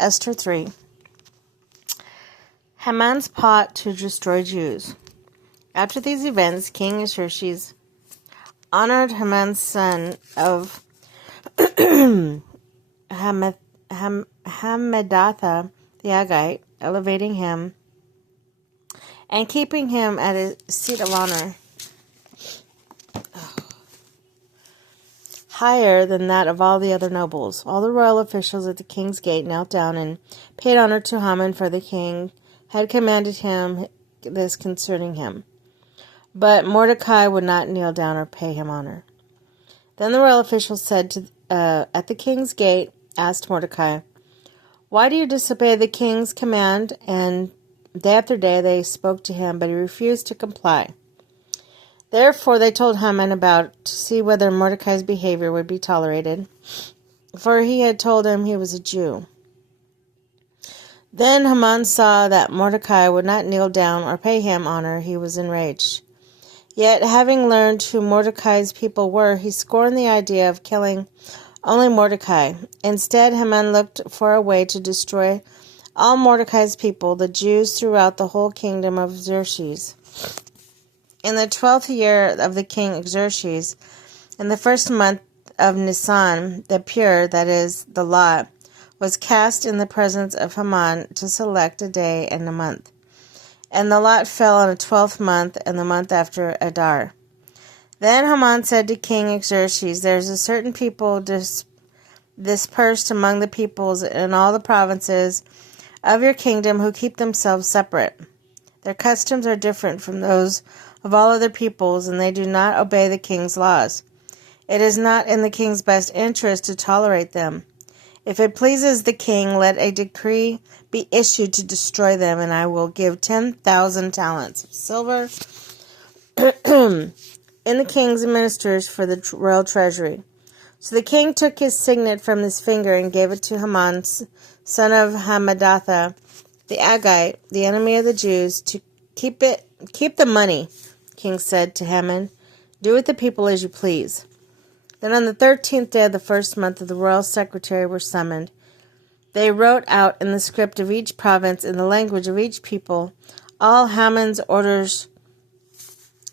Esther 3. Haman's plot to destroy Jews. After these events, King Xerxes honored Haman's son of Hammedatha the Agagite, elevating him and keeping him at his seat of honor higher than that of all the other nobles. All the royal officials at the king's gate knelt down and paid honor to Haman, for the king had commanded him this concerning him. But Mordecai would not kneel down or pay him honor. Then the royal officials said at the king's gate, asked Mordecai, "Why do you disobey the king's command?" And day after day they spoke to him, but he refused to comply. Therefore they told Haman to see whether Mordecai's behavior would be tolerated, for he had told him he was a Jew. Then Haman saw that Mordecai would not kneel down or pay him honor. He was enraged. Yet, having learned who Mordecai's people were, he scorned the idea of killing only Mordecai. Instead, Haman looked for a way to destroy all Mordecai's people, the Jews, throughout the whole kingdom of Xerxes. In the 12th year of the king Xerxes, in the first month of Nisan, the pur, that is, the lot, was cast in the presence of Haman to select a day and a month. And the lot fell on the 12th month, and the month after Adar. Then Haman said to King Xerxes, "There is a certain people dispersed among the peoples in all the provinces of your kingdom who keep themselves separate. Their customs are different from those of all other peoples, and they do not obey the king's laws. It is not in the king's best interest to tolerate them. If it pleases the king, let a decree be issued to destroy them, and I will give 10,000 talents of silver in the king's ministers for the royal treasury." So the king took his signet from his finger and gave it to Haman, son of Hammedatha the Agagite, the enemy of the Jews, to keep the money. The king said to Haman, "Do with the people as you please." Then on the 13th day of the first month, the royal secretary were summoned. They wrote out in the script of each province, in the language of each people, all Haman's orders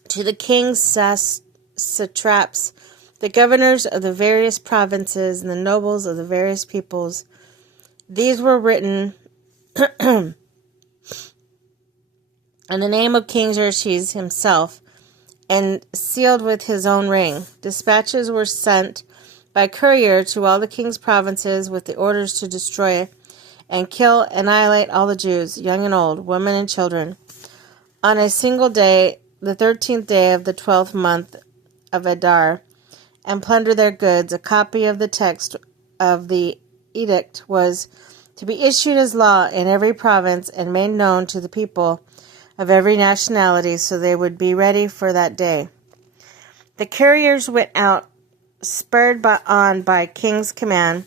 to the king's satraps, the governors of the various provinces, and the nobles of the various peoples. These were written in the name of King Xerxes himself, and sealed with his own ring. Dispatches were sent by courier to all the king's provinces with the orders to destroy and kill, annihilate all the Jews, young and old, women and children, on a single day, the 13th day of the 12th month of Adar, and plunder their goods. A copy of the text of the edict was to be issued as law in every province and made known to the people of every nationality, so they would be ready for that day. The couriers went out, spurred on by king's command,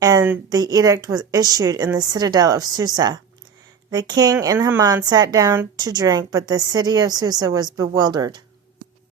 and the edict was issued in the citadel of Susa. The king and Haman sat down to drink, but the city of Susa was bewildered.